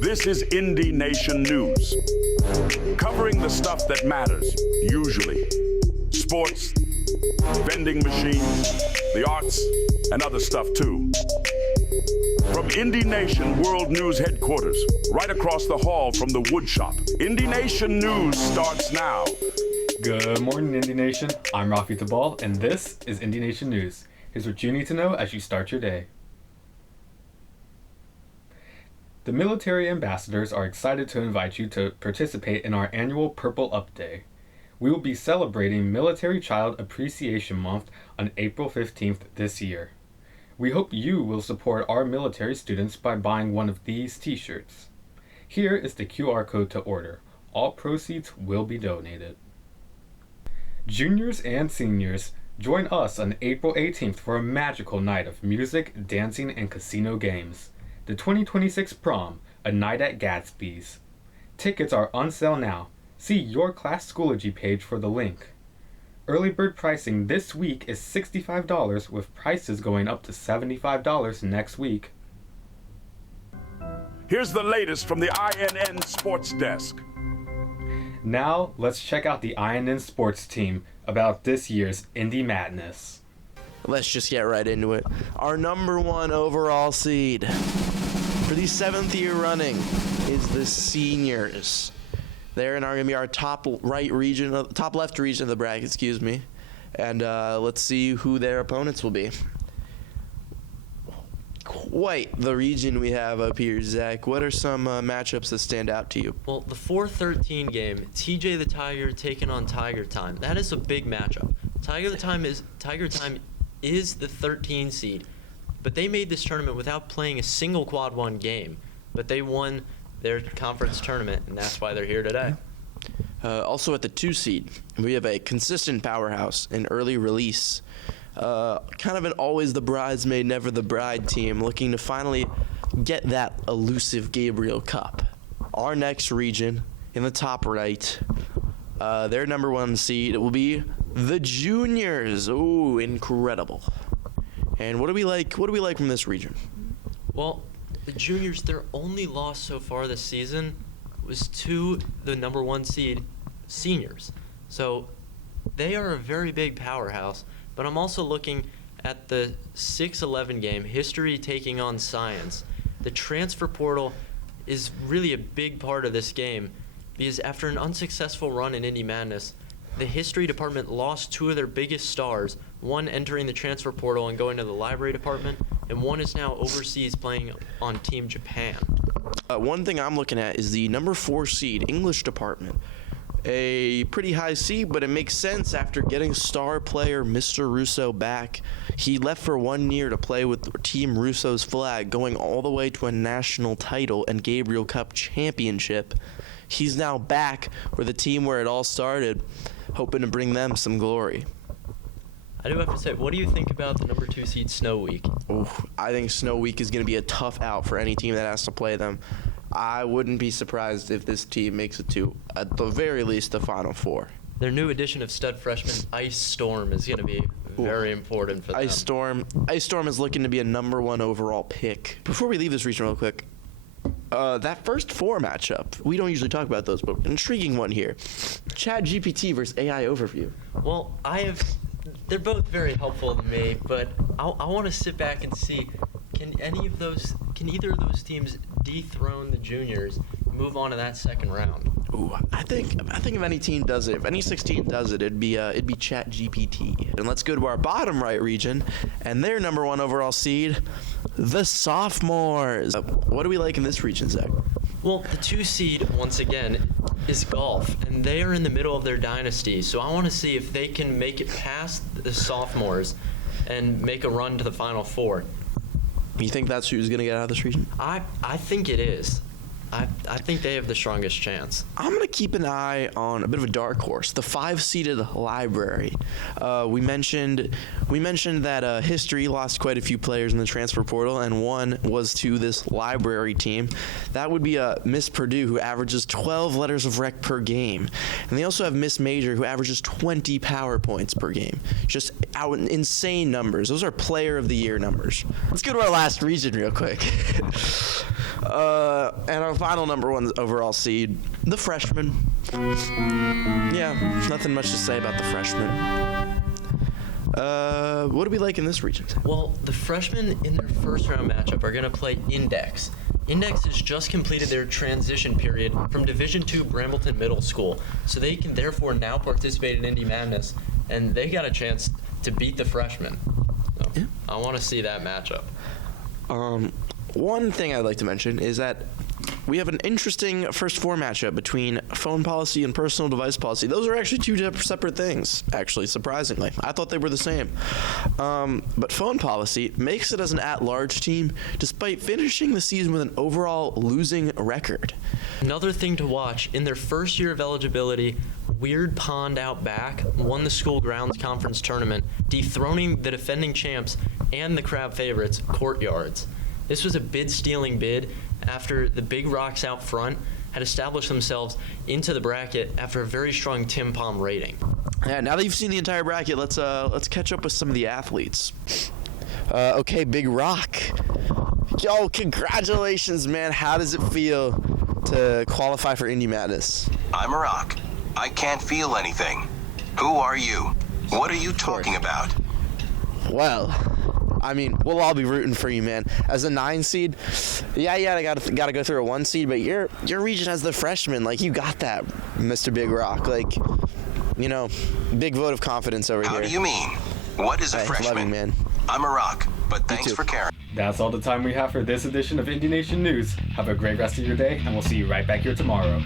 This is Indy Nation News, covering the stuff that matters, usually. Sports, vending machines, the arts, and other stuff too. From Indy Nation World News Headquarters, right across the hall from the wood shop, Indy Nation News starts now. Good morning, Indy Nation. I'm Rafi Tabal, and this is Indy Nation News. Here's what you need to know as you start your day. The military ambassadors are excited to invite you to participate in our annual Purple Up Day. We will be celebrating Military Child Appreciation Month on April 15th this year. We hope you will support our military students by buying one of these t-shirts. Here is the QR code to order. All proceeds will be donated. Juniors and seniors, join us on April 18th for a magical night of music, dancing, and casino games. The 2026 Prom, a night at Gatsby's. Tickets are on sale now. See your class Schoology page for the link. Early bird pricing this week is $65, with prices going up to $75 next week. Here's the latest from the INN Sports Desk. Now, let's check out the INN Sports team about this year's Indy Madness. Let's just get right into it. Our number one overall seed for the 7th year running is the seniors. They're going to be our top left region of the bracket, excuse me. And let's see who their opponents will be. Quite the region we have up here, Zach. What are some matchups that stand out to you? Well, the 4-13 game, TJ the Tiger taking on Tiger Time. That is a big matchup. Tiger Time is the 13 seed, but they made this tournament without playing a single quad 1 game. But they won their conference tournament, and that's why they're here today. Also at the 2 seed, we have a consistent powerhouse in early release. Kind of an always the bridesmaid, never the bride team, looking to finally get that elusive Gabriel Cup. Our next region, in the top right, their number 1 seed will be the juniors. Ooh, incredible. And what do we like from this region? Well, the juniors, their only loss so far this season was to the number 1 seed seniors. So they are a very big powerhouse. But I'm also looking at the 6-11 game, history taking on science. The transfer portal is really a big part of this game because after an unsuccessful run in Indy Madness, the history department lost 2 of their biggest stars, one entering the transfer portal and going to the library department, and one is now overseas playing on Team Japan. One thing I'm looking at is the number 4 seed, English department. A pretty high seed, but it makes sense after getting star player Mr. Russo back. He left for 1 year to play with Team Russo's flag, going all the way to a national title and Gabriel Cup championship. He's now back with the team where it all started, hoping to bring them some glory. I do have to say, what do you think about the number 2 seed Snow Week? Ooh, I think Snow Week is going to be a tough out for any team that has to play them. I wouldn't be surprised if this team makes it to, at the very least, the Final Four. Their new addition of stud freshman Ice Storm is going to be very important for them. Ice Storm is looking to be a number 1 overall pick. Before we leave this region real quick, that first 4 matchup, we don't usually talk about those, but an intriguing one here. ChatGPT versus AI Overview. Well, they're both very helpful to me, but I want to sit back and see, can either of those teams dethrone the juniors, move on to that second round? Ooh, I think if any team does it, if any 16 does it, it'd be ChatGPT. And let's go to our bottom right region, and their number 1 overall seed, the sophomores. What do we like in this region, Zach? Well, the 2 seed, once again, is golf, and they are in the middle of their dynasty. So I want to see if they can make it past the sophomores and make a run to the Final Four. You think that's who's going to get out of this region? I think it is. I think they have the strongest chance. I'm going to keep an eye on a bit of a dark horse, the 5-seeded Library. We mentioned that History lost quite a few players in the transfer portal, and one was to this Library team. That would be Miss Purdue, who averages 12 letters of rec per game. And they also have Miss Major, who averages 20 power points per game. Just insane numbers. Those are player of the year numbers. Let's go to our last region real quick. And our final number 1 overall seed, the Freshmen. Yeah, nothing much to say about the Freshmen. What do we like in this region? Well, the Freshmen in their first round matchup are going to play Index. Index has just completed their transition period from Division II Brambleton Middle School, so they can therefore now participate in Indy Madness, and they got a chance to beat the Freshmen. So Yeah. I want to see that matchup. One thing I'd like to mention is that we have an interesting first 4 matchup between phone policy and personal device policy. Those are actually 2 separate things, actually, surprisingly. I thought they were the same. But phone policy makes it as an at-large team despite finishing the season with an overall losing record. Another thing to watch, in their first year of eligibility, Weird Pond out back won the school grounds conference tournament, dethroning the defending champs and the crowd favorites, Courtyards. This was a bid-stealing bid after the Big Rocks out front had established themselves into the bracket after a very strong Tim Palm rating. Yeah, now that you've seen the entire bracket, let's catch up with some of the athletes. Okay, Big Rock. Yo, congratulations, man. How does it feel to qualify for Indy Madness? I'm a rock. I can't feel anything. Who are you? What are you talking about? Well, I mean, we'll all be rooting for you, man. As a 9 seed, I gotta go through a 1 seed, but your region has the freshmen. Like, you got that, Mr. Big Rock. Like, you know, big vote of confidence over here. How do you mean? What is a Hey, freshman? love you, man. I'm a rock, but thanks too. for caring. That's all the time we have for this edition of Indy Nation News. Have a great rest of your day, and we'll see you right back here tomorrow.